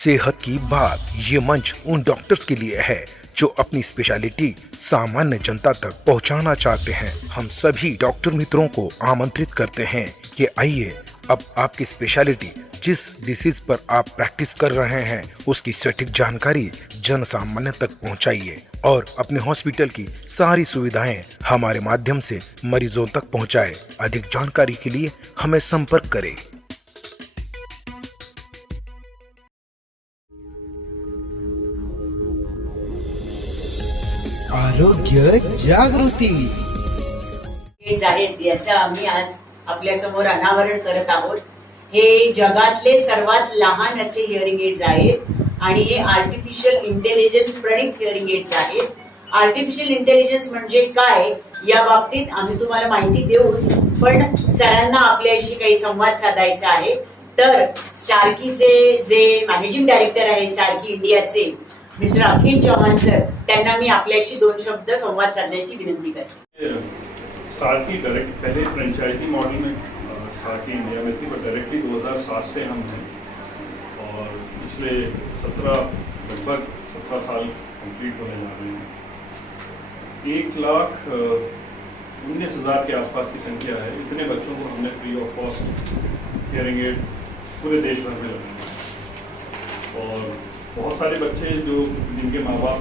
सेहत की बात। ये मंच उन डॉक्टर्स के लिए है जो अपनी स्पेशलिटी सामान्य जनता तक पहुंचाना चाहते हैं। हम सभी डॉक्टर मित्रों को आमंत्रित करते हैं कि आइए अब आपकी स्पेशलिटी जिस डिसीज पर आप प्रैक्टिस कर रहे हैं उसकी सटीक जानकारी जन सामान्य तक पहुंचाइए और अपने हॉस्पिटल की सारी सुविधाएं हमारे माध्यम से मरीजों तक पहुंचाएं। अधिक जानकारी के लिए हमें संपर्क करें। आरोग्य जागृती आहेत याचं आम्ही आज आपल्या समोर अनावरण करत आहोत। हे जगातले सर्वात लहान असे हिअरिंग एड्स आहेत आणि हे आर्टिफिशियल इंटेलिजन्स प्रणित हिअरिंग एड्स आहेत। आर्टिफिशियल इंटेलिजन्स म्हणजे काय या बाबतीत आम्ही तुम्हाला माहिती देऊच, पण सरांना आपल्याशी काही संवाद साधायचा आहे। तर स्टार्कीचे जे मॅनेजिंग डायरेक्टर आहे स्टार्की इंडियाचे मिस्टर अखिल चौहान सर, त्यांना मी आपल्याशी 2 शब्द संवाद साधण्याची विनंती करते। स्टार्की डायरेक्ट पहले फ्रेंचाइजी मॉडल में स्टार्की इंडिया में थी, पर डायरेक्टली 2007 से हम हैं और पिछले लगभग 17 साल कंप्लीट होने जा रहे हैं। 1,19,000 के आसपास की संख्या है। इतने बच्चों को हमने free of cost hearing aid पूरे देश भर में लगाए और बहुत सारे बच्चे जिनके माँ बाप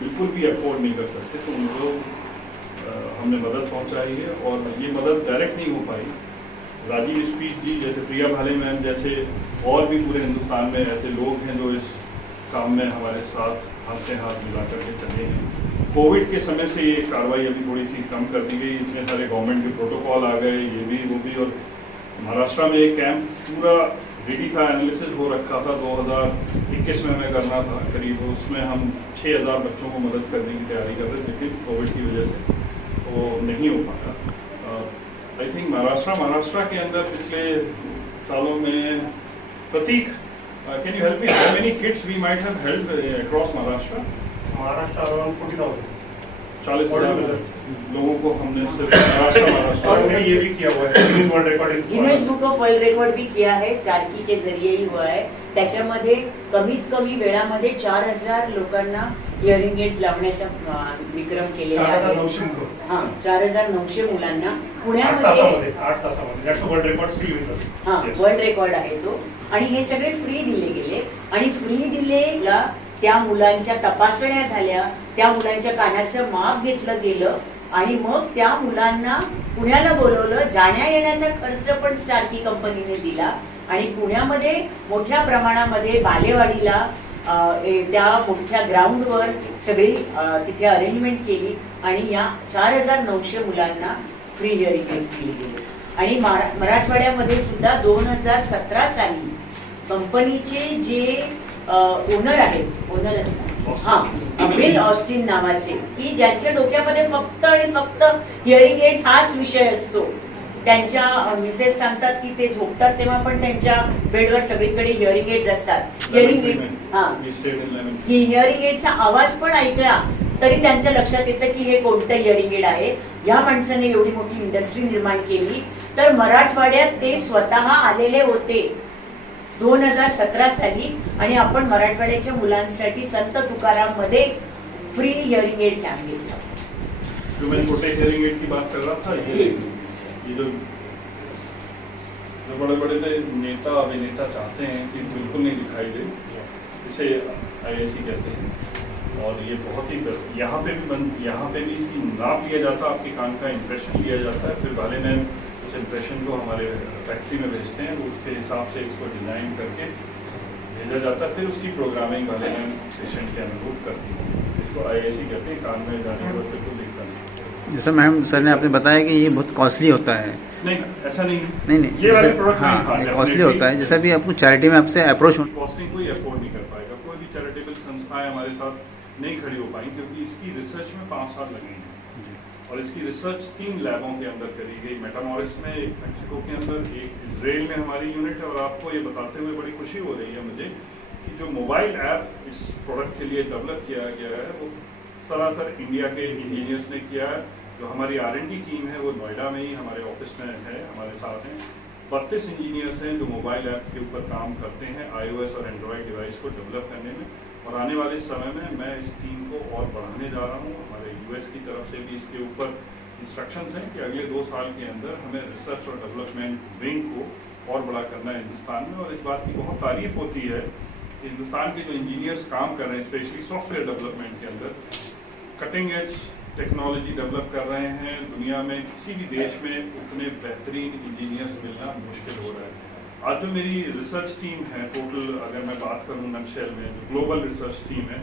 बिल्कुल भी अफोर्ड नहीं कर सकते, तो उनको हमने मदद पहुंचाई है और ये मदद डायरेक्ट नहीं हो पाई। राजीव स्पीच जी जैसे, प्रिया भाले मैम जैसे और भी पूरे हिंदुस्तान में ऐसे लोग हैं जो इस काम में हमारे साथ हाथ से हाथ मिला करके चले हैं। कोविड के समय से ये कार्रवाई अभी थोड़ी सी कम कर दी गई, इतने सारे गवर्नमेंट के प्रोटोकॉल आ गए, ये भी वो भी। और महाराष्ट्र में एक कैंप पूरा रेडी था, एनालिसिस हो रखा था, 2021 में हमें करना था करीब, उसमें हम 6,000 बच्चों को मदद करने की तैयारी कर रहे थे, लेकिन कोविड की वजह से वो नहीं हो पाया। आई थिंक महाराष्ट्र के अंदर पिछले सालों में Prateek, can you help me, how many kids we might have helped across Maharashtra? Maharashtra around 40,000, 40,000 लोगों को हमने सिर्फ महाराष्ट्र और ये भी किया हुआ है, Guinness world record Guinness book of world record भी किया है, स्टार्की के जरिए ही हुआ है। त्याच्यामध्ये कमीत कमी वेळामध्ये 4,000 लोकांना हिअरिंग एड्स लावण्याचा विक्रम केलेला आहे। 4,900 मुलांना पुण्यामध्ये 8 तासामध्ये that's world record still with us. World record आहे तो। आणि हे सगळे फ्री दिले गेले आणि फ्री दिलेला त्या मुलांच्या तपासण्या झाल्या, त्या मुलांच्या कानाचं माप घेतलं गेलं आणि मग त्या मुलांना पुण्याला बोलवलं। जाण्या येण्याचा खर्च पण स्टार्की कंपनीने दिला आणि पुण्यामध्ये मोठ्या प्रमाणामध्ये बालेवाडीला त्या मोठ्या ग्राउंडवर सगळी तिथे अरेंजमेंट केली आणि या 4,900 मुलांना फ्री हिअरिंग एड्स दिली गेली। आणि मराठवाड्यामध्ये सुद्धा 2017 साली कंपनीचे जे ओनर आहेत, ओनरच बिल ऑस्टिन नावाचे, की ज्यांच्या डोक्यामध्ये फक्त आणि फक्त हिअरिंग एड्स हाच विषय असतो। त्यांच्या मिसेस सांगतात की ते झोपतात तेव्हा पण त्यांच्या बेडवर सगळीकडे हिअरिंग एड्स असतात। हिअरिंग एडचा आवाज पण ऐकला तरी त्यांच्या लक्षात येतं की हे कोणतं हिअरिंग एड आहे। या माणसाने एवढी मोठी इंडस्ट्री निर्माण केली, तर मराठवाड्यात ते स्वतः आलेले होते 2017 साली आणि आपण मराठवाड्याच्या मुलांसाठी संत तुकाराम मध्ये फ्री हिअरिंग एड कॅम्प घेतला। जो मैं छोटे हियरिंग एड की बात कर रहा था, ये जो बड़े बड़े नेता अभिनेता चाहते हैं कि बिल्कुल नहीं दिखाई दे, इसे IAC कहते हैं। और ये बहुत ही यहाँ पे भी इसकी नाप लिया जाता है, आपके कान का इंप्रेशन लिया जाता है, फिर वाले में उस इंप्रेशन को हमारे फैक्ट्री में भेजते हैं, उसके हिसाब से इसको डिज़ाइन करके भेजा जाता है, फिर उसकी प्रोग्रामिंग वाले में पेशेंट के अनुरूप करती है। इसको IAC कहते हैं। कान में जाने पर बिल्कुल दिक्कत नहीं। जैसा मैम सर ने आपने बताया कि ये बहुत कॉस्टली होता है। नहीं, ऐसा नहीं, ये वाले प्रोडक्ट कॉस्टली होता है। जैसा भी आपको चैरिटी में आपसे अप्रोच हो, कॉस्टिंग कोई अफोर्ड नहीं कर पाएगा, कोई भी चैरिटेबल संस्थाएं हमारे साथ नहीं खड़ी हो पाई, क्योंकि इसकी रिसर्च में 5 साल लगेंगे और इसकी रिसर्च 3 लैबों के अंदर करी गई, मेटामॉरिस में, एक मेक्सिको के अंदर, एक इसराइल में हमारी यूनिट है। और आपको ये बताते हुए बड़ी खुशी हो रही है मुझे कि जो मोबाइल ऐप इस प्रोडक्ट के लिए डेवलप किया गया है वो सरासर इंडिया के इंजीनियर्स ने किया है। जो हमारी R&D टीम है वो नोएडा में ही हमारे ऑफिस में है, हमारे साथ हैं। 32 इंजीनियर्स हैं जो मोबाइल ऐप के ऊपर काम करते हैं iOS और एंड्रॉयड डिवाइस को डेवलप करने में, और आने वाले समय में मैं इस टीम को और बढ़ाने जा रहा हूँ। हमारे यूएस की तरफ से भी इसके ऊपर इंस्ट्रक्शंस हैं कि अगले 2 साल के अंदर हमें रिसर्च और डेवलपमेंट विंग को और बड़ा करना है हिंदुस्तान में। और इस बात की बहुत तारीफ होती है कि हिंदुस्तान के जो इंजीनियर्स काम कर रहे हैं, स्पेशली सॉफ्टवेयर डेवलपमेंट के अंदर कटिंग एज टेक्नोलॉजी डेवलप कर रहे हैं। दुनिया में किसी भी देश में उतने बेहतरीन इंजीनियर्स मिलना मुश्किल हो रहा है। आज जो मेरी रिसर्च टीम है, टोटल अगर मैं बात करूं नटशेल में, जो ग्लोबल रिसर्च टीम है,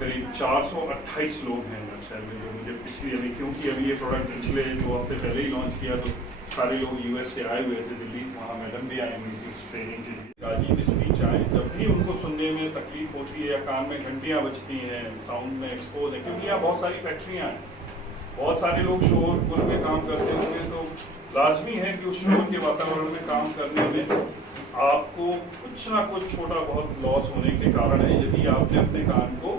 करीब 428 लोग हैं नटशेल में, जो मुझे पिछली अभी, क्योंकि अभी ये प्रोडक्ट पिछले 2 हफ्ते पहले ही लॉन्च किया, तो सारे लोग यूएस से आए हुए थे दिल्ली, वहाँ मैडम भी आए हुई थी ट्रेनिंग के लिए। राजीव स्पीच आए, जब भी उनको सुनने में तकलीफ होती है या कान में घंटियाँ बजती हैं, साउंड में एक्सपोज है, क्योंकि यहाँ बहुत सारी फैक्ट्रियाँ हैं, बहुत सारे लोग शोर गुल में काम करते होंगे, तो लाजमी है कि उस शोर के वातावरण में काम करने में आपको कुछ ना कुछ छोटा बहुत लॉस होने के कारण है यदि आपने अपने कान को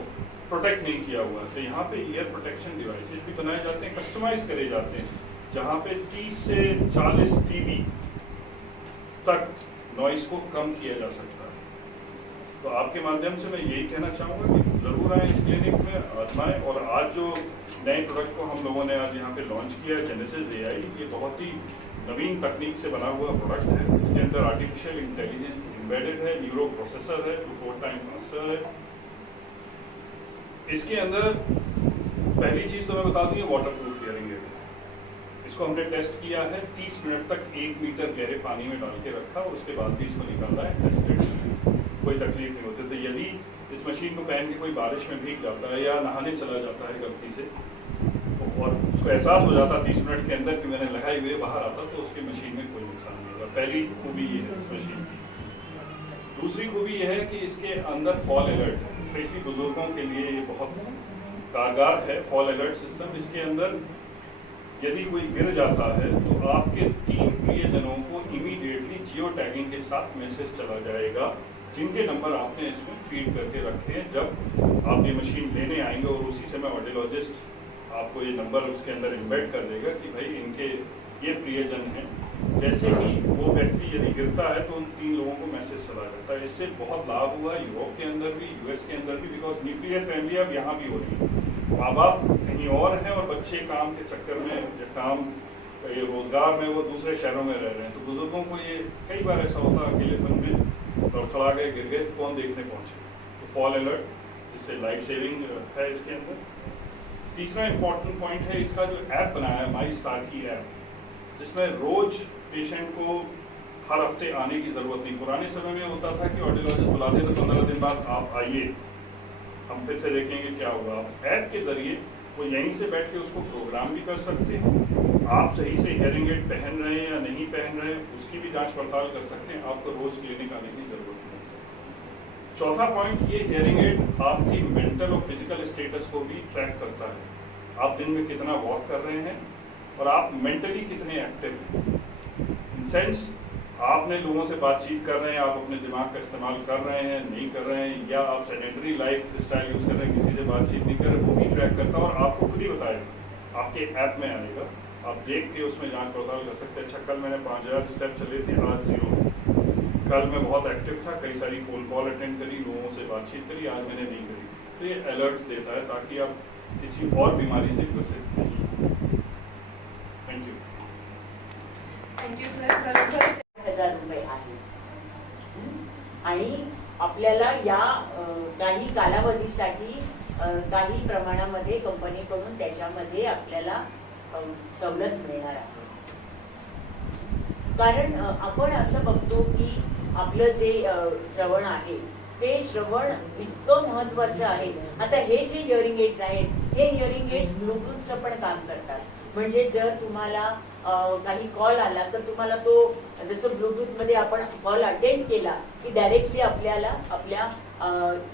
प्रोटेक्ट नहीं किया हुआ। तो यहाँ पे ईयर प्रोटेक्शन डिवाइसेस भी बनाए जाते हैं, कस्टमाइज करे जाते हैं, जहाँ पे 30 से 40 dB तक नॉइस को कम किया जा सकता है। तो आपके माध्यम से मैं यही कहना चाहूँगा कि ज़रूर आए इस क्लिनिक में, आजमाएं। और आज जो नए प्रोडक्ट को हम लोगों ने आज यहाँ पे लॉन्च किया है, जेनेसिस AI, ये बहुत ही नवीन तकनीक से बना हुआ प्रोडक्ट है। इसके अंदर आर्टिफिशियल इंटेलिजेंस एम्बेडेड है, न्यूरो प्रोसेसर है जो 4 टाइम फास्टर है। इसके अंदर पहली चीज़ तो मैं बता दूँ, ये वाटर प्रूफ हियरिंग एड है। इसको हमने टेस्ट किया है, 30 मिनट तक 1 मीटर गहरे पानी में डाल के रखा, उसके बाद भी इसको निकाला है, टेस्टेड, कोई तकलीफ नहीं होती। तो यदि इस मशीन को पहन के कोई बारिश में भीग जाता है या नहाने चला जाता है गलती से, और उसको एहसास हो जाता 30 मिनट के अंदर कि मैंने लगाए हुए बाहर आता, तो उसकी मशीन में कोई नुकसान नहीं होगा। पहली खूबी ये है इस मशीन की। दूसरी खूबी ये है कि इसके अंदर फॉल अलर्ट है, स्पेशली बुजुर्गों के लिए ये बहुत कारगर है फॉल अलर्ट सिस्टम। इसके अंदर यदि कोई गिर जाता है तो आपके 3 प्रियजनों को इमीडिएटली जियो टैगिंग के साथ मैसेज चला जाएगा, जिनके नंबर आपने इसमें फीड करके रखे हैं। जब आप ये मशीन लेने आएंगे और उसी समय ऑडियोलॉजिस्ट आपको ये नंबर उसके अंदर इम्बेड कर देगा कि भाई इनके ये प्रियजन हैं। जैसे ही वो व्यक्ति यदि गिरता है तो उन 3 लोगों को मैसेज चला जाता है। इससे बहुत लाभ हुआ यूरोप के अंदर भी, यूएस के अंदर भी, बिकॉज न्यूक्लियर फैमिली अब यहाँ भी हो रही है। माँ बाप कहीं और हैं और बच्चे काम के चक्कर में या काम ये रोजगार में वो दूसरे शहरों में रह रहे हैं, तो बुजुर्गों को ये कई बार ऐसा होता है अकेलेपन में लड़खड़ा गए, गिर गए, कौन देखने पहुँचे। तो फॉल अलर्ट जिससे लाइफ सेविंग है इसके अंदर। तीसरा इम्पॉर्टेंट पॉइंट है इसका जो ऐप बनाया है, माई स्टार की ऐप, जिसमें रोज पेशेंट को हर हफ्ते आने की ज़रूरत नहीं। पुराने समय में होता था कि ऑडियोलॉजिस्ट बुलाते तो 15 दिन बाद आप आइए, हम फिर से देखेंगे क्या होगा। आप ऐप के ज़रिए वो यहीं से बैठ के उसको प्रोग्राम भी कर सकते हैं, आप सही से हियरिंग एड पहन रहे हैं या नहीं पहन रहे हैं उसकी भी जांच पड़ताल कर सकते हैं, आपको रोज़ क्लिनिक आने की ज़रूरत नहीं। चौथा पॉइंट, ये हियरिंग एड आपकी मेंटल और फिजिकल स्टेटस को भी ट्रैक करता है। आप दिन में कितना वॉक कर रहे हैं और आप मेंटली कितने एक्टिव हैं। इन सेंस आपने लोगों से बातचीत कर रहे हैं, आप अपने दिमाग का इस्तेमाल कर रहे हैं, नहीं कर रहे हैं, या आप सेडेंटरी लाइफ स्टाइल यूज़ कर रहे हैं, किसी से बातचीत नहीं कर रहे, वो भी ट्रैक करता है और आपको खुद ही बताएगा, आपके ऐप में आएगा, आप देख के उसमें जांच पड़ताल कर सकते हैं। अच्छा, कल मैंने 5000 स्टेप चले थे, आज 0। कल मैं बहुत एक्टिव था, कई सारी फ़ोन कॉल अटेंड करी, लोगों से बातचीत करी, आज मैंने नहीं करी। तो ये अलर्ट देता है ताकि आप किसी और बीमारी से ग्रसित नहीं। Thank you. Thank you sir. बरोबर 1000 रुपये आहे. आणि आपल्याला या काही कालावधीसाठी काही प्रमाणामध्ये कंपनीकडून त्याच्यामध्ये आपल्याला सवलत मिळणार आहे. कारण आपण असं बघतो की आपलं जे श्रवण आहे ते श्रवण इतकं महत्त्वाचं आहे. आता हे जे हिअरिंग एड्स आहेत, हे हिअरिंग एड्स ब्लूटूथचं पण काम करतात. म्हणजे जर तुम्हाला काही कॉल आला तर तुम्हाला तो जसं ब्लूटूथमध्ये आपण कॉल अटेंड केला की डायरेक्टली आपल्याला आपल्या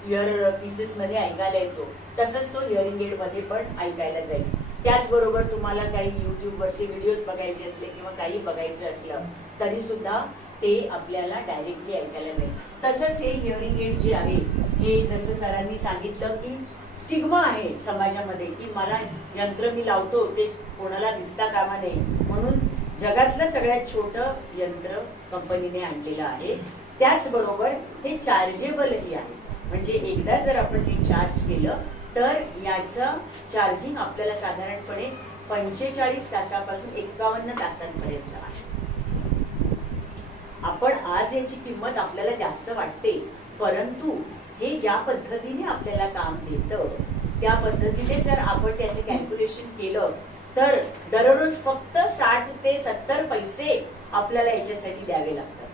इयर पीसेसमध्ये ऐकायला येतो, तसंच तो हिअरिंग एडमध्ये पण ऐकायला जाईल. त्याचबरोबर तुम्हाला काही यूट्यूबवरचे व्हिडिओज बघायचे असले किंवा काही बघायचं असलं तरी सुद्धा ते आपल्याला डायरेक्टली ऐकायला जाईल. तसंच हे हिअरिंग एड जे आहे हे जसं सरांनी सांगितलं की स्टिग्मा आहे समाजामध्ये की मला यंत्र मी लावतो ते कोणाला दिसता कामा नये, म्हणून जगातलं सगळ्यात छोटं यंत्र कंपनीने आणलेलं आहे. त्याचबरोबर हे चार्जेबलही आहे. म्हणजे एकदा जर आपण हे चार्ज केलं तर याचं चार्जिंग आपल्याला साधारणपणे 45 तासापासून 51 तासांपर्यंत आहे. आपण आज याची किंमत आपल्याला जास्त वाटते, परंतु हे ज्या पद्धतीने आपल्याला काम देतं त्या पद्धतीने जर आपण त्याचे कॅल्क्युलेशन केलं तर दररोज फक्त 60 ते 70 पैसे आपल्याला याच्यासाठी द्यावे लागतात.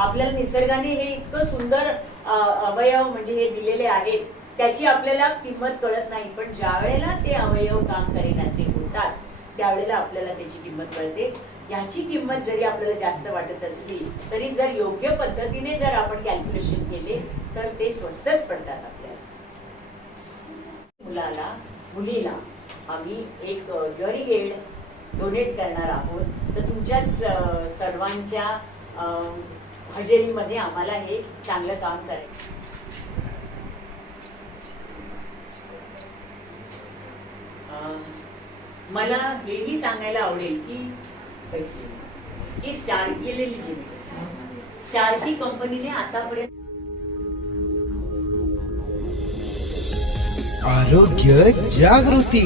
आपल्याला निसर्गाने हे इतकं सुंदर अवयव म्हणजे हे दिलेले आहेत, त्याची आपल्याला किंमत कळत नाही, पण ज्या वेळेला ते अवयव काम करेनासे होतात त्यावेळेला आपल्याला त्याची किंमत कळते. याची किंमत जरी आपल्याला जास्त वाटत असली तरी जर योग्य पद्धतीने जर आपण कॅल्क्युलेशन केले तर ते स्वस्तच पडतात आपल्याला. मुलीला आम्ही एक हिअरिंग एड डोनेट करणार आहोत, तर तुमच्याच सर्वांच्या हजेरीमध्ये आम्हाला हे चांगलं काम करायचं. मला हेही सांगायला आवडेल की स्टार्की कंपनीने आतापर्यंत आरोग्य जागृती.